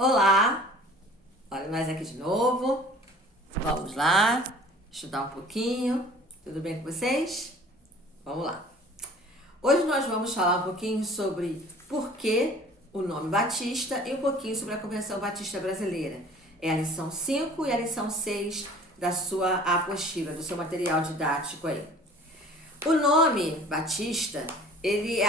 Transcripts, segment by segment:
Olá, olha nós aqui de novo. Vamos lá, estudar um pouquinho. Tudo bem com vocês? Vamos lá. Hoje nós vamos falar um pouquinho sobre por que o nome Batista e um pouquinho sobre a Convenção Batista Brasileira. É a lição 5 e a lição 6 da sua apostila, do seu material didático aí. O nome Batista, ele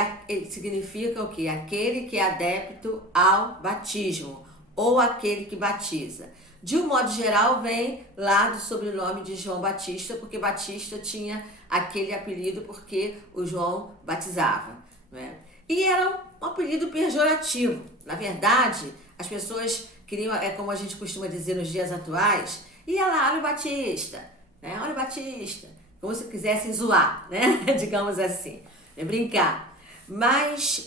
significa o quê? Aquele que é adepto ao batismo, ou aquele que batiza. De um modo geral, vem lá do sobrenome de João Batista, porque Batista tinha aquele apelido porque o João batizava, né? E era um apelido pejorativo. Na verdade, as pessoas queriam, como a gente costuma dizer nos dias atuais, ia lá, olha o Batista, né? Olha o Batista, como se quisessem zoar, né? Digamos assim, brincar. Mas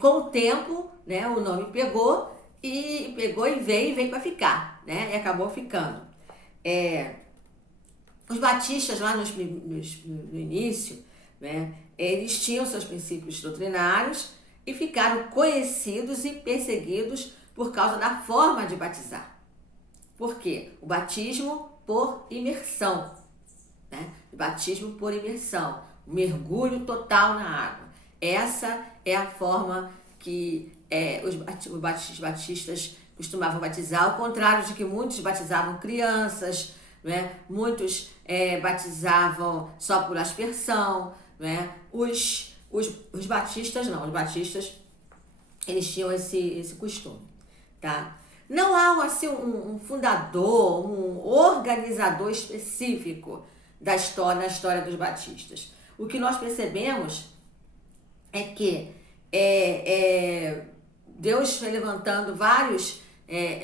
com o tempo, né, o nome pegou e veio para ficar, né? E acabou ficando. Os batistas lá no início, né, eles tinham seus princípios doutrinários e ficaram conhecidos e perseguidos por causa da forma de batizar. Por quê? O batismo por imersão, né? O batismo por imersão, um mergulho total na água. Essa é a forma que os batistas costumavam batizar, ao contrário de que muitos batizavam crianças, né? Muitos batizavam só por aspersão, né? Os batistas não, os batistas eles tinham esse costume, tá? Não há assim, um fundador, um organizador específico na história dos batistas. O que nós percebemos é que Deus foi levantando vários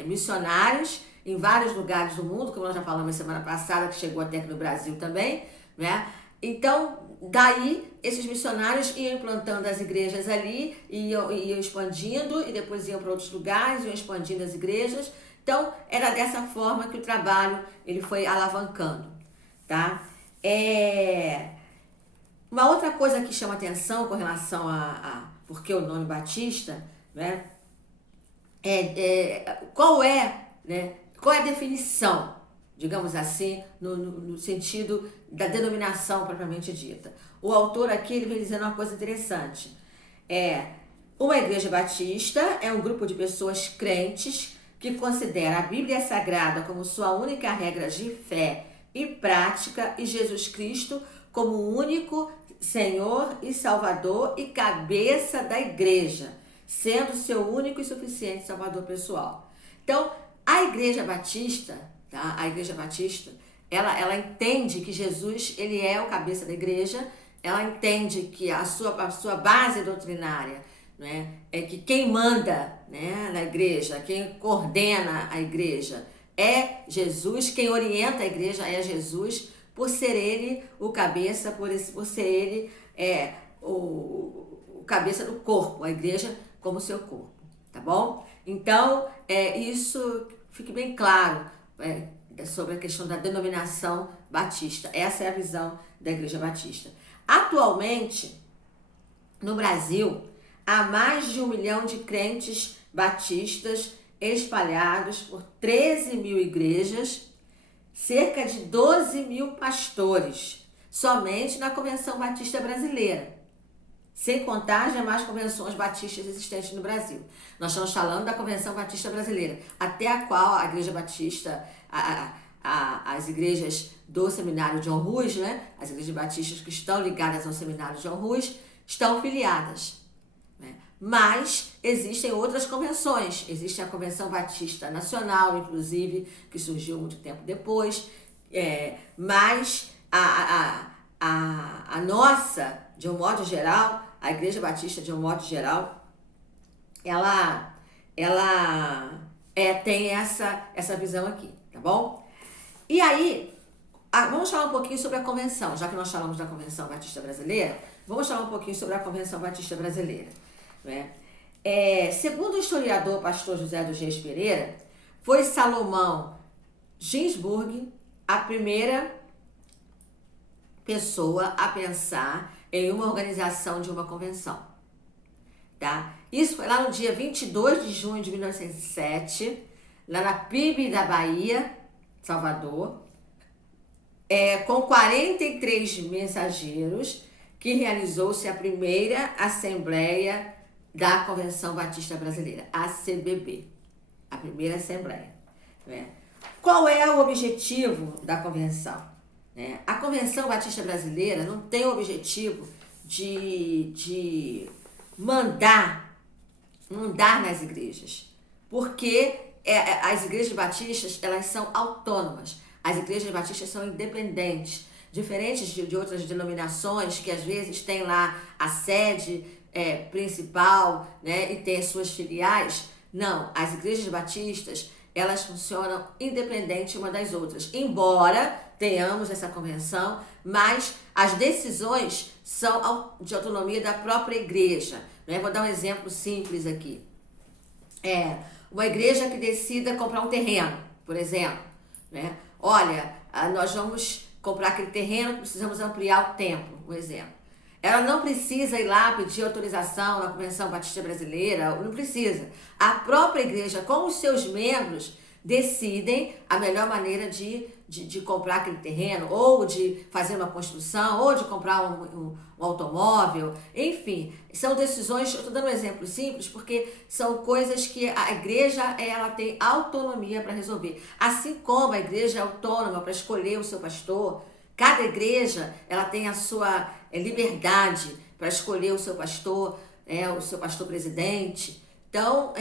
missionários em vários lugares do mundo, como nós já falamos semana passada, que chegou até aqui no Brasil também, né? Então, daí, esses missionários iam implantando as igrejas ali, iam expandindo, e depois iam para outros lugares, iam expandindo as igrejas. Então, era dessa forma que o trabalho ele foi alavancando, tá? Uma outra coisa que chama atenção com relação a por que o nome Batista, né? Qual é a definição, digamos assim, no sentido da denominação propriamente dita. O autor aqui ele vem dizendo uma coisa interessante. Uma igreja batista é um grupo de pessoas crentes que considera a Bíblia Sagrada como sua única regra de fé e prática e Jesus Cristo como o único Senhor e Salvador e cabeça da igreja, sendo seu único e suficiente Salvador pessoal. Então, a Igreja Batista, tá? A Igreja Batista, ela entende que Jesus ele é o cabeça da igreja, ela entende que a sua base doutrinária, né, é que quem manda, né, na igreja, quem coordena a igreja é Jesus, quem orienta a igreja é Jesus, por ser ele o cabeça, por ser ele o cabeça do corpo, a igreja como seu corpo, tá bom? Então, isso fique bem claro sobre a questão da denominação batista. Essa é a visão da Igreja Batista. Atualmente, no Brasil, há mais de 1 milhão de crentes batistas espalhados por 13 mil igrejas, cerca de 12 mil pastores, somente na Convenção Batista Brasileira. Sem contar as demais convenções batistas existentes no Brasil. Nós estamos falando da Convenção Batista Brasileira, até a qual a Igreja Batista, as igrejas do Seminário John Hus, né? As igrejas batistas que estão ligadas ao Seminário John Hus, estão filiadas, né? Mas existem outras convenções. Existe a Convenção Batista Nacional, inclusive, que surgiu muito tempo depois. Mas a nossa, de um modo geral, a Igreja Batista, de um modo geral, ela tem essa visão aqui, tá bom? E aí, vamos falar um pouquinho sobre a convenção, já que nós falamos da Convenção Batista Brasileira, vamos falar um pouquinho sobre a Convenção Batista Brasileira, né? Segundo o historiador pastor José dos Reis Pereira, foi Salomão Ginzburg a primeira pessoa a pensar em uma organização de uma convenção. tá? Isso foi lá no dia 22 de junho de 1907, lá na PIB da Bahia, Salvador, com 43 mensageiros, que realizou-se a primeira Assembleia da Convenção Batista Brasileira, ACBB, a primeira Assembleia. Né? Qual é o objetivo da convenção? Né? A Convenção Batista Brasileira não tem o objetivo de mandar nas igrejas, porque as igrejas batistas, elas são autônomas, as igrejas batistas são independentes, diferentes de outras denominações que às vezes tem lá a sede principal, né, e tem as suas filiais. Não, as igrejas batistas, elas funcionam independente uma das outras, embora tenhamos essa convenção, mas as decisões são de autonomia da própria igreja. Né? Vou dar um exemplo simples aqui. Uma igreja que decida comprar um terreno, por exemplo, né? Olha, nós vamos comprar aquele terreno, precisamos ampliar o templo, um exemplo. Ela não precisa ir lá pedir autorização na Convenção Batista Brasileira, não precisa. A própria igreja, com os seus membros, decidem a melhor maneira de comprar aquele terreno, ou de fazer uma construção, ou de comprar um automóvel, enfim, são decisões. Eu estou dando um exemplo simples porque são coisas que a igreja ela tem autonomia para resolver, assim como a igreja é autônoma para escolher o seu pastor. Cada igreja ela tem a sua liberdade para escolher o seu pastor presidente. Então,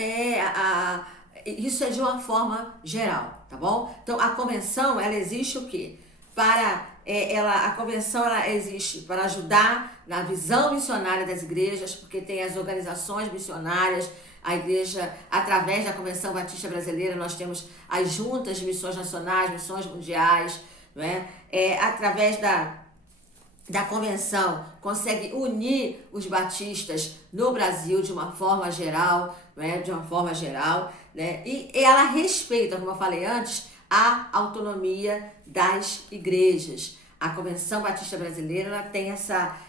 isso é de uma forma geral, tá bom? Então, a convenção, ela existe o quê? A convenção, ela existe para ajudar na visão missionária das igrejas, porque tem as organizações missionárias. A igreja, através da Convenção Batista Brasileira, nós temos as juntas de missões nacionais, missões mundiais, não é? Através da convenção, consegue unir os batistas no Brasil de uma forma geral, né? Né? E ela respeita, como eu falei antes, a autonomia das igrejas. A Convenção Batista Brasileira ela tem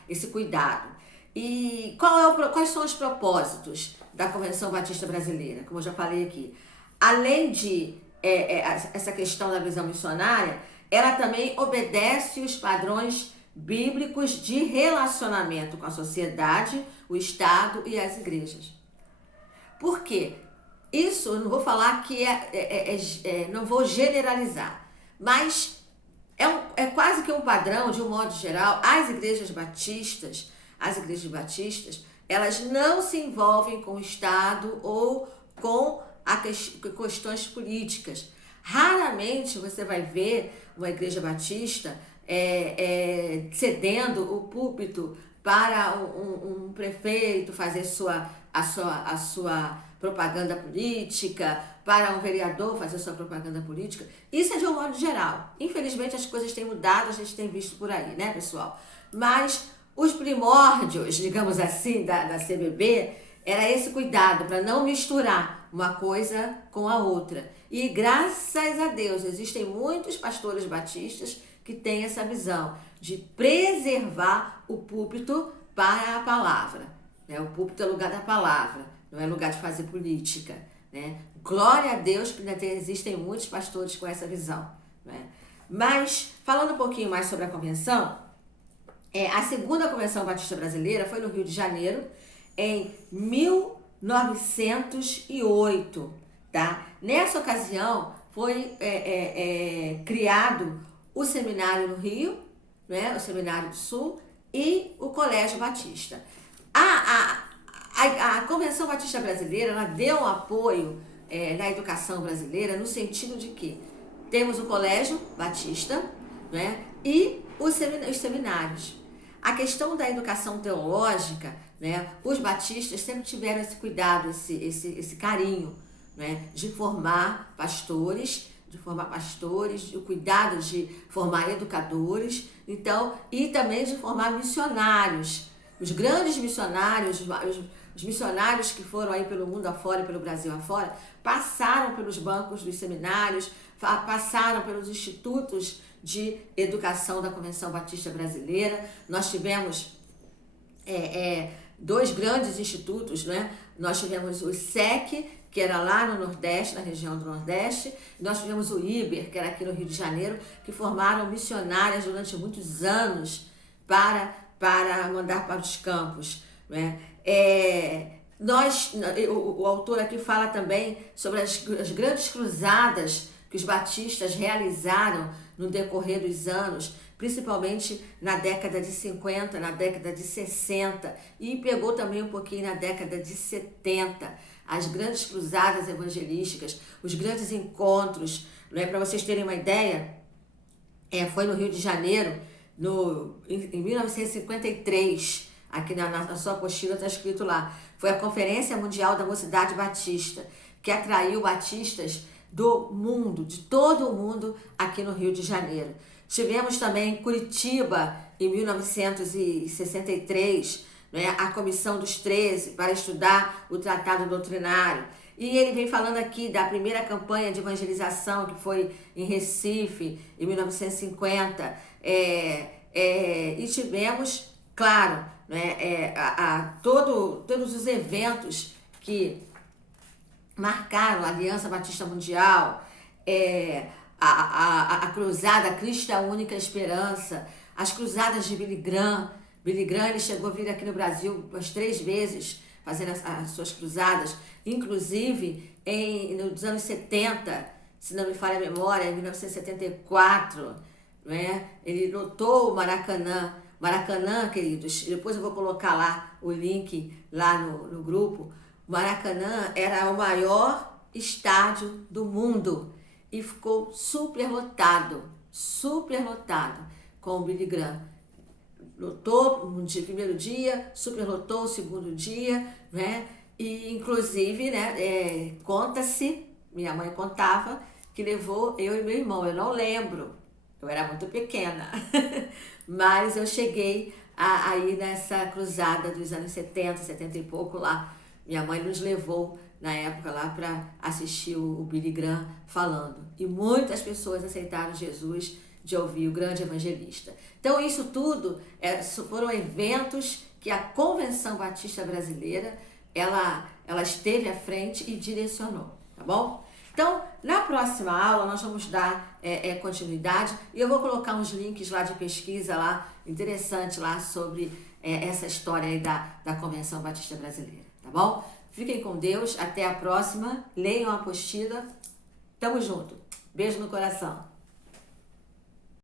esse cuidado. E quais são os propósitos da Convenção Batista Brasileira? Como eu já falei aqui, além de essa questão da visão missionária, ela também obedece os padrões bíblicos de relacionamento com a sociedade, o Estado e as igrejas. Por quê? Isso eu não vou falar que não vou generalizar, mas é quase que um padrão, de um modo geral. As igrejas batistas, elas não se envolvem com o Estado ou com questões políticas. Raramente você vai ver uma igreja batista cedendo o púlpito para um prefeito fazer a sua propaganda política, para um vereador fazer sua propaganda política. Isso é de um modo geral. Infelizmente as coisas têm mudado, a gente tem visto por aí, né, pessoal? Mas os primórdios, digamos assim, da CBB, era esse cuidado para não misturar uma coisa com a outra. E graças a Deus existem muitos pastores batistas que têm essa visão de preservar o púlpito para a palavra. Né? O púlpito é lugar da palavra, não é lugar de fazer política. Né? Glória a Deus que ainda existem muitos pastores com essa visão. Né? Mas, falando um pouquinho mais sobre a convenção, a segunda Convenção Batista Brasileira foi no Rio de Janeiro, em 1908. Tá? Nessa ocasião, foi criado o Seminário no Rio, né? O Seminário do Sul e o Colégio Batista. A Convenção Batista Brasileira ela deu um apoio na educação brasileira no sentido de que temos o Colégio Batista, né? E os seminários. A questão da educação teológica, né? Os batistas sempre tiveram esse cuidado, esse carinho, né? De formar pastores, o cuidado de formar educadores, então, e também de formar missionários. Os grandes missionários, os missionários que foram aí pelo mundo afora e pelo Brasil afora, passaram pelos bancos dos seminários, passaram pelos institutos de educação da Convenção Batista Brasileira. Nós tivemos dois grandes institutos, né? Nós tivemos o SEC, que era lá no Nordeste, na região do Nordeste, e nós tivemos o IBER, que era aqui no Rio de Janeiro, que formaram missionárias durante muitos anos para mandar para os campos, né? O autor aqui fala também sobre as grandes cruzadas que os batistas realizaram no decorrer dos anos, principalmente na década de 50, na década de 60 e pegou também um pouquinho na década de 70. As grandes cruzadas evangelísticas, os grandes encontros, né? Para vocês terem uma ideia, foi no Rio de Janeiro, em 1953, aqui na sua apostila está escrito lá, foi a Conferência Mundial da Mocidade Batista, que atraiu batistas do mundo, de todo o mundo, aqui no Rio de Janeiro. Tivemos também em Curitiba, em 1963, né, a Comissão dos 13, para estudar o Tratado Doutrinário. E ele vem falando aqui da primeira campanha de evangelização, que foi em Recife, em 1950. E tivemos, claro, né, todos os eventos que marcaram a Aliança Batista Mundial, a Cruzada Cristo é a Única Esperança, as Cruzadas de Billy Graham. Billy Graham, ele chegou a vir aqui no Brasil umas 3 vezes, fazendo as suas cruzadas, inclusive nos anos 70, se não me falha a memória, em 1974, né? Ele lotou o Maracanã. Maracanã, queridos, depois eu vou colocar lá o link lá no grupo. O Maracanã era o maior estádio do mundo e ficou superlotado com o Billy Graham. Lotou no primeiro dia, superlotou o segundo dia, né? E inclusive, né, conta-se, minha mãe contava, que levou eu e meu irmão. Eu não lembro, eu era muito pequena, mas eu cheguei a ir nessa cruzada dos anos 70, 70 e pouco lá. Minha mãe nos levou na época lá para assistir o Billy Graham falando. E muitas pessoas aceitaram Jesus de ouvir o grande evangelista. Então isso tudo foram eventos que a Convenção Batista Brasileira ela esteve à frente e direcionou, tá bom? Então, na próxima aula nós vamos dar continuidade e eu vou colocar uns links lá de pesquisa lá, interessante lá sobre essa história aí da Convenção Batista Brasileira, tá bom? Fiquem com Deus, até a próxima, leiam a apostila, tamo junto, beijo no coração.